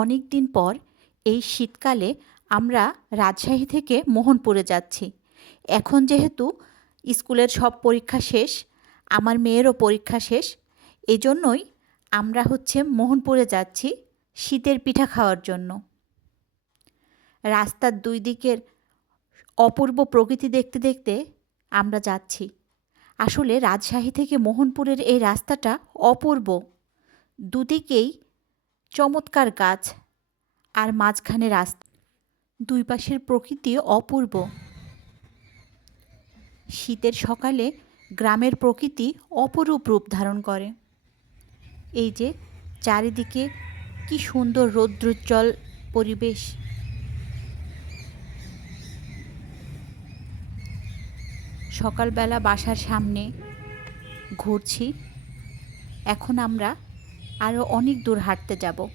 অনেক দিন পর এই শীতকালে আমরা রাজশাহী থেকে মোহনপুরে যাচ্ছি। এখন যেহেতু স্কুলের সব পরীক্ষা শেষ, আমার মেয়েরও পরীক্ষা শেষ, এজন্যই আমরা হচ্ছে মোহনপুরে যাচ্ছি শীতের পিঠা খাওয়ার জন্য। রাস্তার দুই দিকের অপূর্ব প্রকৃতি দেখতে দেখতে আমরা যাচ্ছি। আসলে রাজশাহী থেকে মোহনপুরের এই রাস্তাটা অপূর্ব। দুদিকেই চমৎকার গাছ আর মাঝখানে রাস্তা। দুই পাশের প্রকৃতি অপূর্ব। শীতের সকালে গ্রামের প্রকৃতি অপরূপ রূপ ধারণ করে। এই যে চারিদিকে কি সুন্দর রৌদ্রোজ্জ্বল পরিবেশ। সকালবেলা বাসার সামনে ঘুরছি। এখন আমরা আরও অনেক দূর হাঁটতে যাব।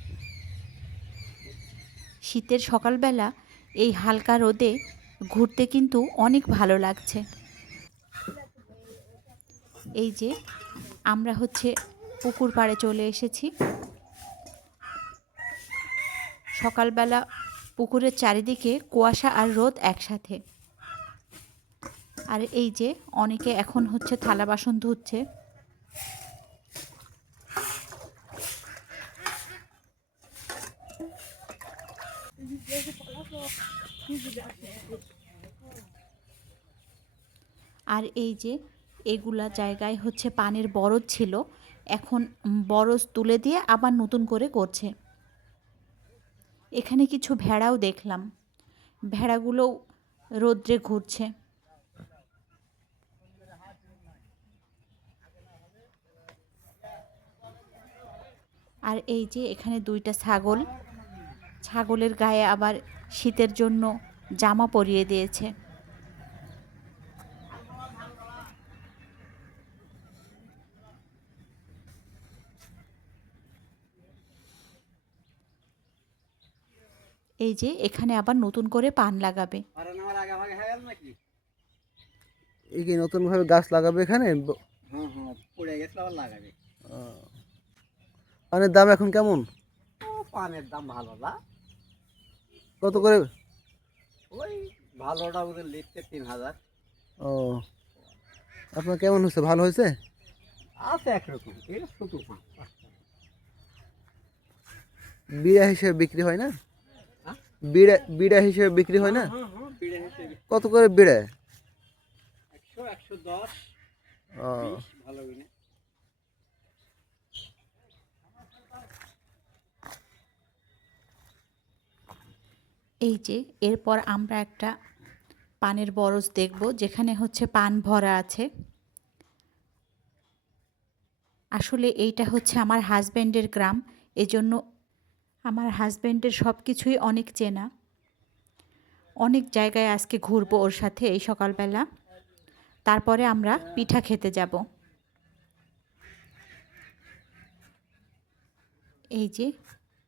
শীতের সকালবেলা এই হালকা রোদে ঘুরতে কিন্তু অনেক ভালো লাগছে। এই যে আমরা হচ্ছে পুকুর পাড়ে চলে এসেছি। সকালবেলা পুকুরের চারিদিকে কুয়াশা আর রোদ একসাথে। আর এই যে অনেকে এখন হচ্ছে থালা বাসন ধুচ্ছে। আর এই যে এগুলা জায়গায় হচ্ছে পানের বরজ ছিল, এখন বরজ তুলে দিয়ে আবার নতুন করে করছে এখানে কিছু ভেড়াও দেখলাম। ভেড়াগুলোও রোদ্রে ঘুরছে। আর এই যে এখানে দুইটা ছাগল। ছাগলের গায়ে আবার শীতের জন্য জামা পরিয়ে দিয়েছে। এই যে এখানে আবার নতুন করে পান লাগাবে। এই কি নতুন ভাবে গাছ লাগাবে এখানে হ্যাঁ হ্যাঁ। পানের দাম এখন কেমন? পানের দাম ভালো না। কত করে? ওই ভালোটা ওদের লিখতে তিন হাজার। ও। আপনার কেমন হয়েছে? ভালো হয়েছে? আছে একরকম এটা ছোটো পান। বিড়া হিসেবে বিক্রি হয় না? হ্যাঁ? বিড়া বিড়া হিসেবে বিক্রি হয় না? হ্যাঁ হ্যাঁ কত করে বিড়া? একশো একশো দশ ও। ভালো এই যে, এরপর আমরা একটা পানের বরজ দেখব, যেখানে হচ্ছে পান ভরা আছে। আসলে এইটা হচ্ছে আমার হাজব্যান্ডের গ্রাম, এজন্য আমার হাজব্যান্ডের সব কিছুই অনেক চেনা। অনেক জায়গায় আজকে ঘুরবো ওর সাথে এই সকালবেলা। তারপরে আমরা পিঠা খেতে যাব। এই যে,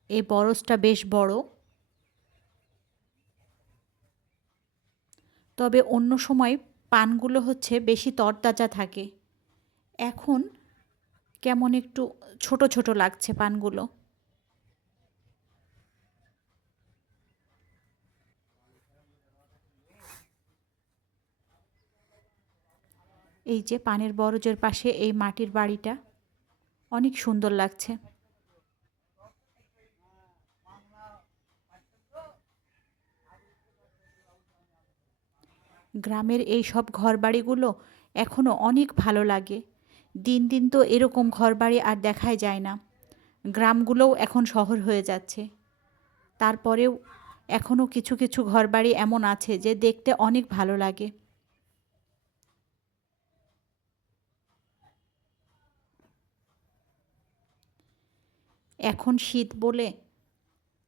এই বরজটা বেশ বড়। তবে অন্য সময় পানগুলো হচ্ছে বেশি তরতাজা থাকে। এখন কেমন একটু ছোট ছোট লাগছে পানগুলো। এই যে পানের বরজের পাশে এই মাটির বাড়িটা, অনেক সুন্দর লাগছে। গ্রামের এই সব ঘরবাড়িগুলো এখনও অনেক ভালো লাগে। দিন দিন তো এরকম ঘরবাড়ি আর দেখাই যায় না। গ্রামগুলোও এখন শহর হয়ে যাচ্ছে। তারপরেও এখনও কিছু কিছু ঘরবাড়ি এমন আছে যে দেখতে অনেক ভালো লাগে। এখন শীত বলে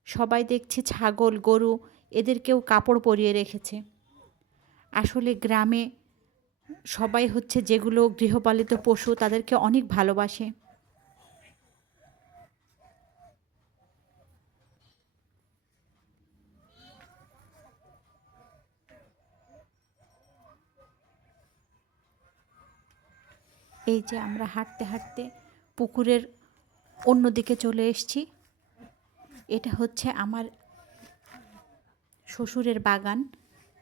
সবাই দেখছি ছাগল, গরু এদেরকেও কাপড় পরিয়ে রেখেছে। আসলে গ্রামে সবাই হচ্ছে যেগুলো গৃহপালিত পশু তাদেরকে অনেক ভালোবাসে। এই যে আমরা হাঁটতে হাঁটতে পুকুরের অন্যদিকে চলে এসেছি। এটা হচ্ছে আমার শ্বশুরের বাগান।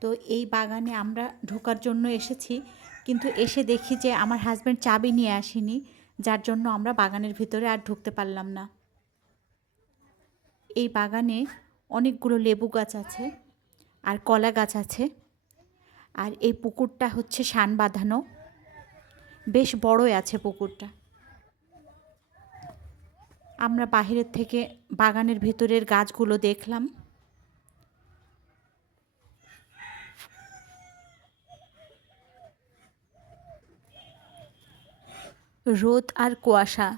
তো এই বাগানে আমরা ঢোকার জন্য এসেছি। কিন্তু এসে দেখি যে আমার হাজব্যান্ড চাবি নিয়ে আসেনি, যার জন্য আমরা বাগানের ভিতরে আর ঢুকতে পারলাম না। এই বাগানে অনেকগুলো লেবু গাছ আছে আর কলা গাছ আছে। আর এই পুকুরটা হচ্ছে শান বাঁধানো। বেশ বড়ই আছে পুকুরটা। আমরা বাহিরের থেকে বাগানের ভিতরের গাছগুলো দেখলাম। রোদ আর কুয়াশা,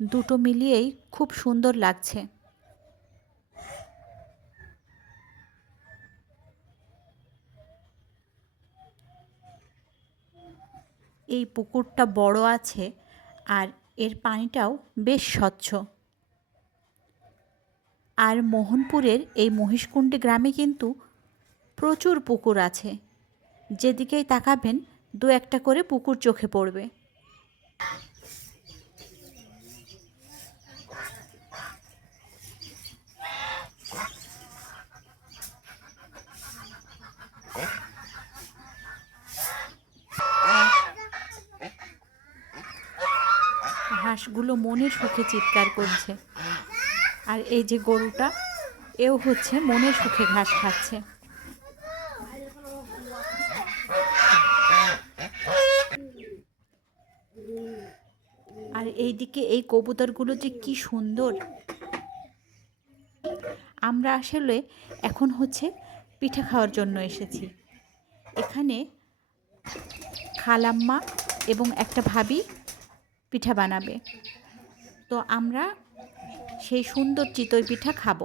দুটো মিলিয়েই খুব সুন্দর লাগছে। এই পুকুরটা বড় আছে আর এর পানিটাও বেশ স্বচ্ছ। আর মোহনপুরের এই মহিষকুণ্ডী গ্রামে কিন্তু প্রচুর পুকুর আছে। যেদিকেই তাকাবেন, দু একটা করে পুকুর চোখে পড়বে। হাঁসগুলো মনের সুখে চিৎকার করছে। আর এই যে গরুটা, এও হচ্ছে মনের সুখে ঘাস খাচ্ছে। এইদিকে এই কবুতরগুলো যে কি সুন্দর। আমরা আসলে এখন হচ্ছে পিঠা খাওয়ার জন্য এসেছি। এখানে খালাম্মা এবং একটা ভাবি পিঠা বানাবে। তো আমরা সেই সুন্দর চিতই পিঠা খাব।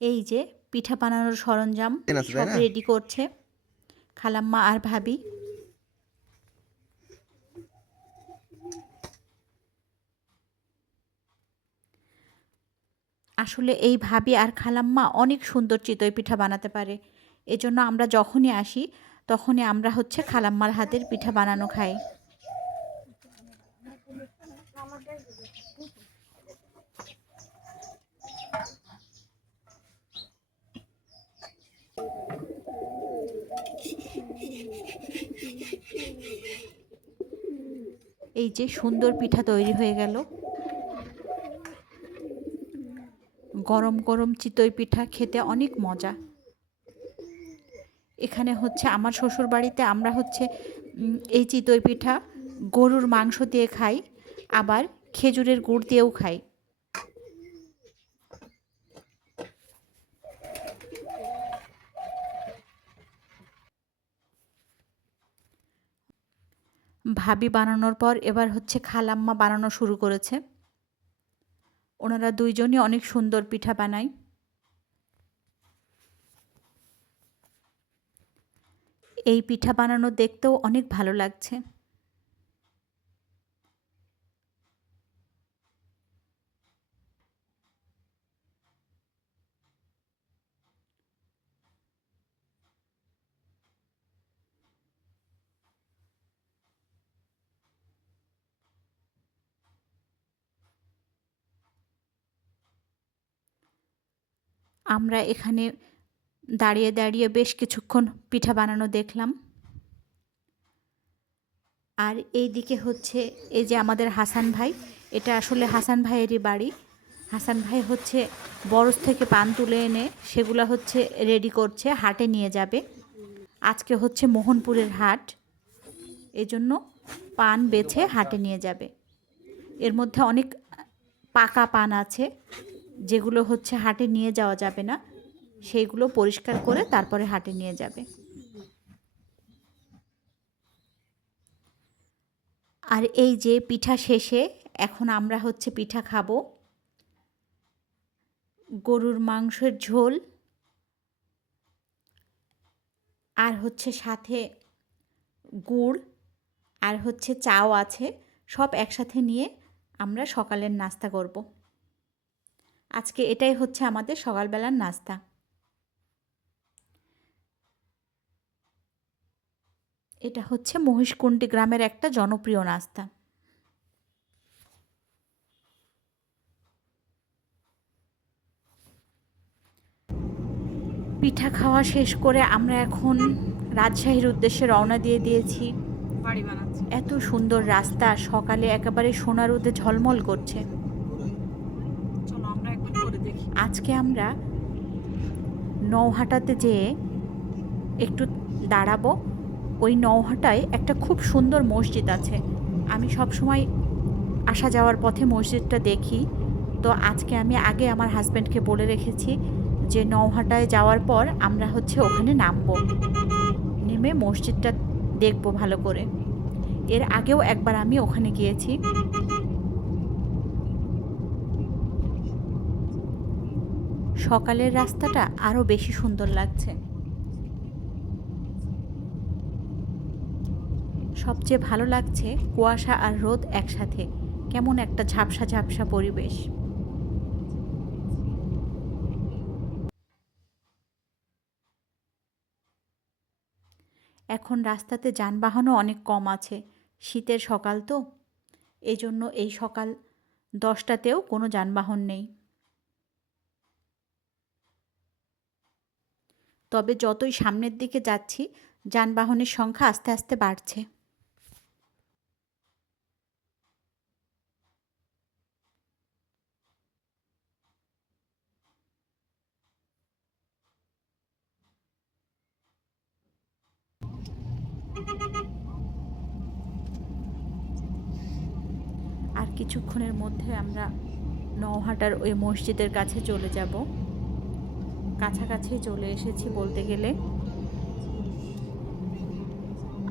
এই যে পিঠা বানানোর সরঞ্জাম সব রেডি করছে খালাম্মা আর ভাবি। আসলে এই ভাবি আর খালাম্মা অনেক সুন্দর চিতই পিঠা বানাতে পারে। এজন্য আমরা যখনই আসি, তখনই আমরা হচ্ছে খালাম্মার হাতের পিঠা বানানো খাই। এই যে সুন্দর পিঠা তৈরি হয়ে গেল। গরম গরম চিতই পিঠা খেতে অনেক মজা। এখানে হচ্ছে আমার শ্বশুর বাড়িতে আমরা হচ্ছে এই চিতই পিঠা গরুর মাংস দিয়ে খাই, আবার খেজুরের গুড় দিয়েও খাই। ভাবি বানানোর পর এবার হচ্ছে খালাম্মা বানানো শুরু করেছে। ওনারা দুইজনই অনেক সুন্দর পিঠা বানায়। এই পিঠা বানানো দেখতেও অনেক ভালো লাগছে। আমরা এখানে দাঁড়িয়ে দাঁড়িয়ে বেশ কিছুক্ষণ পিঠা বানানো দেখলাম। আর এই দিকে হচ্ছে এই যে আমাদের হাসান ভাই, এটা আসলে হাসান ভাইয়েরই বাড়ি। হাসান ভাই হচ্ছে বরজ থেকে পান তুলে এনে সেগুলো হচ্ছে রেডি করছে, হাটে নিয়ে যাবে। আজকে হচ্ছে মোহনপুরের হাট, এজন্য পান বেছে হাটে নিয়ে যাবে। এর মধ্যে অনেক পাকা পান আছে। যেগুলো হচ্ছে হাটে নিয়ে যাওয়া যাবে না, সেইগুলো পরিষ্কার করে তারপরে হাটে নিয়ে যাবে। আর এই যে পিঠা শেষে এখন আমরা হচ্ছে পিঠা খাব। গরুর মাংসের ঝোল। আর হচ্ছে সাথে গুড় আর হচ্ছে চাও আছে, সব একসাথে নিয়ে আমরা সকালের নাস্তা করব। আজকে এটাই হচ্ছে আমাদের সকালবেলার নাস্তা। এটা হচ্ছে মহিষকুণ্ডি গ্রামের একটা জনপ্রিয় নাস্তা। পিঠা খাওয়া শেষ করে আমরা এখন রাজশাহীর উদ্দেশ্যে রওনা দিয়ে দিয়েছি। এত সুন্দর রাস্তা সকালে একেবারে সোনার ঝলমল করছে। আজকে আমরা নৌহাটাতে যেয়ে একটু দাঁড়াবো। ওই নৌহাটায় একটা খুব সুন্দর মসজিদ আছে। আমি সব সময় আসা যাওয়ার পথে মসজিদটা দেখি। তো আজকে আমি আগে আমার হাজব্যান্ডকে বলে রেখেছি যে নৌহাটায় যাওয়ার পর আমরা হচ্ছে ওখানে নামবো। নেমে মসজিদটা দেখব ভালো করে। এর আগেও একবার আমি ওখানে গিয়েছি। সকালের রাস্তাটা আরও বেশি সুন্দর লাগছে। সবচেয়ে ভালো লাগছে কুয়াশা আর রোদ একসাথে। কেমন একটা ঝাপসা ঝাপসা পরিবেশ। এখন রাস্তাতে যানবাহনও অনেক কম আছে। শীতের সকাল তো। এই জন্য এই সকাল দশটাতেও কোনো যানবাহন নেই। তবে যতই সামনের দিকে যাচ্ছি, যানবাহনের সংখ্যা আস্তে আস্তে বাড়ছে। আর কিছুক্ষণের মধ্যে আমরা নৌহাটার ওই মসজিদের কাছে চলে যাব। কাছাকাছি চলে এসেছি বলতে গেলে।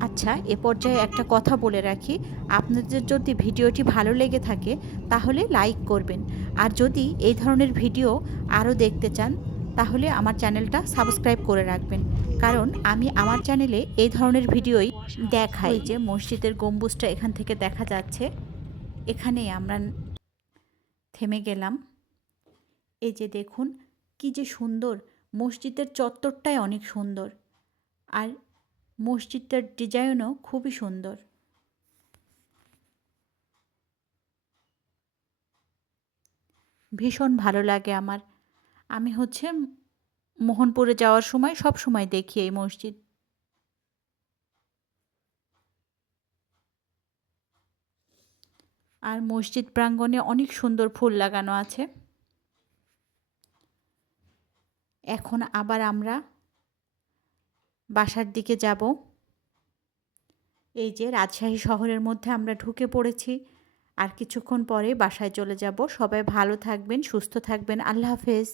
আচ্ছা এ পর্যায়ে একটা কথা বলে রাখি। আপনাদের যদি ভিডিওটি ভালো লেগে থাকে, তাহলে লাইক করবেন। আর যদি এই ধরনের ভিডিও আরও দেখতে চান, তাহলে আমার চ্যানেলটা সাবস্ক্রাইব করে রাখবেন। কারণ আমি আমার চ্যানেলে এই ধরনের ভিডিওই দেখাই। যে মসজিদের গম্বুজটা এখান থেকে দেখা যাচ্ছে, এখানেই আমরা থেমে গেলাম। এই যে দেখুন কি যে সুন্দর। মসজিদের চত্বরটাই অনেক সুন্দর। আর মসজিদটার ডিজাইনও খুবই সুন্দর। ভীষণ ভালো লাগে আমার। আমি হচ্ছে মোহনপুরে যাওয়ার সময় সব সময় দেখি এই মসজিদ। আর মসজিদ প্রাঙ্গণে অনেক সুন্দর ফুল লাগানো আছে। এখন আবার আমরা বাসার দিকে যাব। এই যে রাজশাহী শহরের মধ্যে আমরা ঢুকে পড়েছি। আর কিছুক্ষণ পরে বাসায় চলে যাব। সবাই ভালো থাকবেন, সুস্থ থাকবেন। আল্লাহ হাফেজ।